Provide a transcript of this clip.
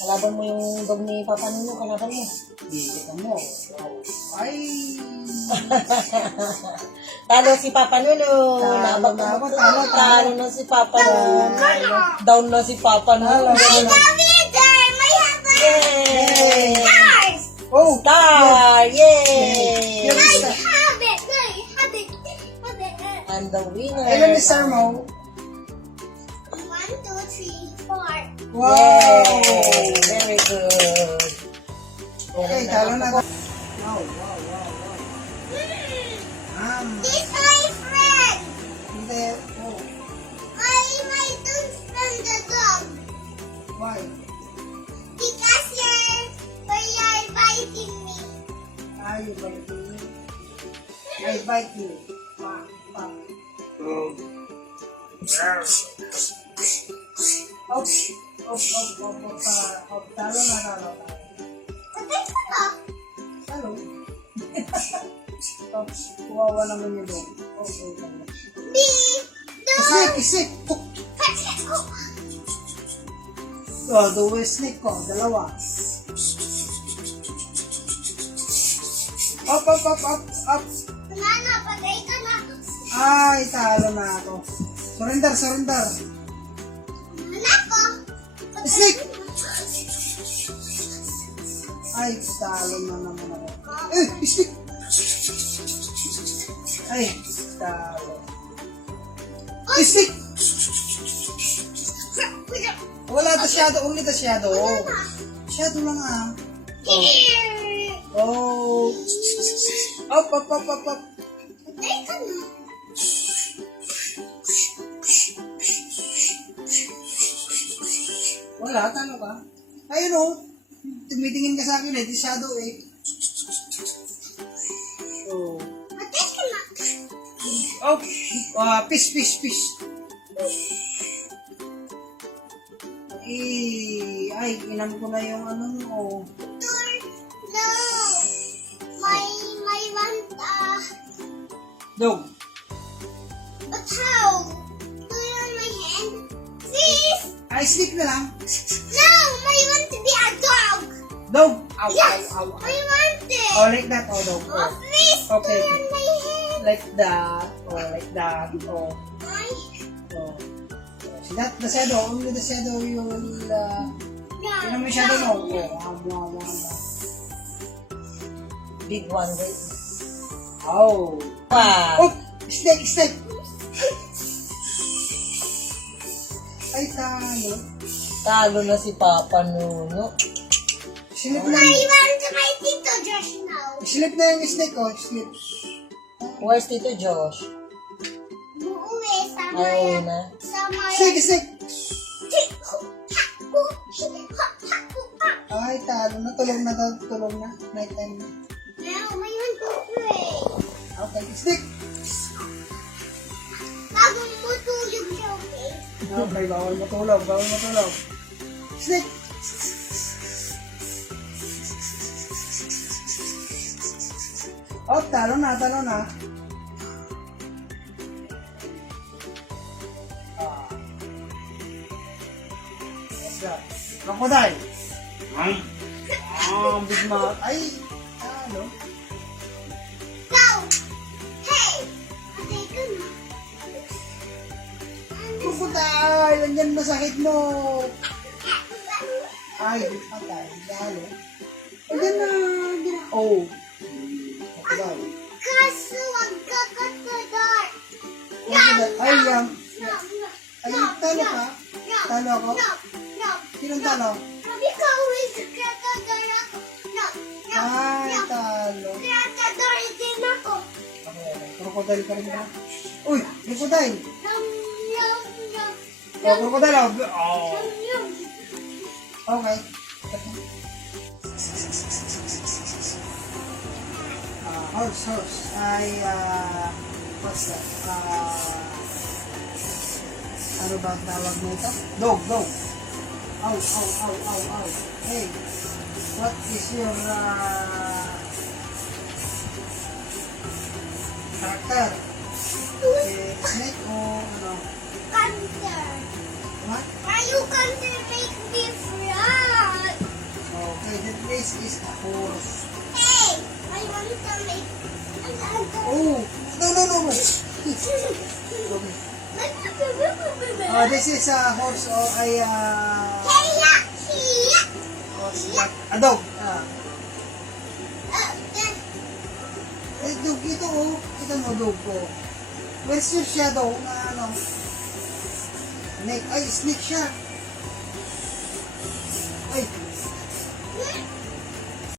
Kalaban mo yung dog ni Papa Nuno, kalaban mo. Kita mo. Ay! Talo si Papa Nuno. Talo na ako, talo. Talo na si Papa Nuno. Down na si Papa Nuno. Yay! Oh! Star! Yay! Yung star. And the winner. Ilan ni star mo? 1, 2, 3, 4. Wow! Yay! Very good. Okay, talo na. Wow, wow, wow, wow. This my friend. Hindi. Oh, I don't spend the dog why? because you're biting me. You bite me. I bite you. Pa, pa. Op, op, op, op, op, op. Talo na, talo. Patay ka na. Talo. Op, kuwawa naman yung dog. Okay, talo. Isik, isik. Tuk. Duwe snake ko, dalawa. Up, up, up, up, up. Nana, patay ka na. Ay, talo na ako. Surrender, surrender. Anak ko. Snake! Ay, talo na naman ako. Snake! Ay, talo. Snake! Wala the shadow, only the shadow. Shadow lang ah. Oh. Up, up, up, up, up. Patay ka na. Wala, talo ka. Ayun oh. Tumitingin ka sa akin eh, di shadow eh. Oh. Patay ka na. Oh, fish, fish, fish. Ay, inam ko na yung ano mo. No. My want, Dog. but how? Do you want my hand? Please. Ay, sleep na lang. No, I want to be a dog. Dog. Ow, Yes, ow, ow, I ow. want it. Oh, like that. Oh, dog. Oh, Oh. please, Okay. do you want my hand? Like that. Oh, like that. Oh. My, Oh. See that? The shadow. Only the shadow you will, yeah, yun ang may shadow mo. no. Oh, wow, wow, wow. Big one, right? Oh. Wow. Oh, snake, snake. Ay, talo. Talo na si Papa Nuno. Slip I na. want my Tito Josh now. Slip na yung snake, oh. Slip. Where's Tito Josh? Uuwi sa Ayaw Maya. na. Sa Maya. Snake, snake. Ay, talo na. Tulong na daw. Tulong na. Night time na. Now, may want to play. Okay, snake. Bagong matulog siya, okay? Okay, bawal matulog. Bawal matulog. Snake. Oh, talo na. Talo na. Ah. What's that? Crocodile. Big mouth. Ay, talo. Go! Hey! Patay ka na. Crocodile! Nandiyan masakit mo. Ay, patay. Talo. Nandiyan na. Nandiyan na. Oh. Crocodile. Kaso, wag ka katadar. Crocodile. Ay, yan. No, no. Ay, talo ka? Talo ako? No, no. Sinong talo? Ikaw is katadar ako. No, no, Ay, no. talo. Katadar din ako. Okay, crocodile ka rin ba? Uy, crocodile. No, no, no. Oh, crocodile. Oh. No, no. Okay. Horse. What's that? Ano ba ang tawag mo ito? Dog. Ow. Hey, what is your character? Snake o ano? Panther. What? can make different. Okay, this is a horse. Hey, I want to make Oh, no. This is a horse or a dog. Dog ito oh. Ito mo dog ko. Where's your shadow na ano? Snake. Ay, snake siya. Ay.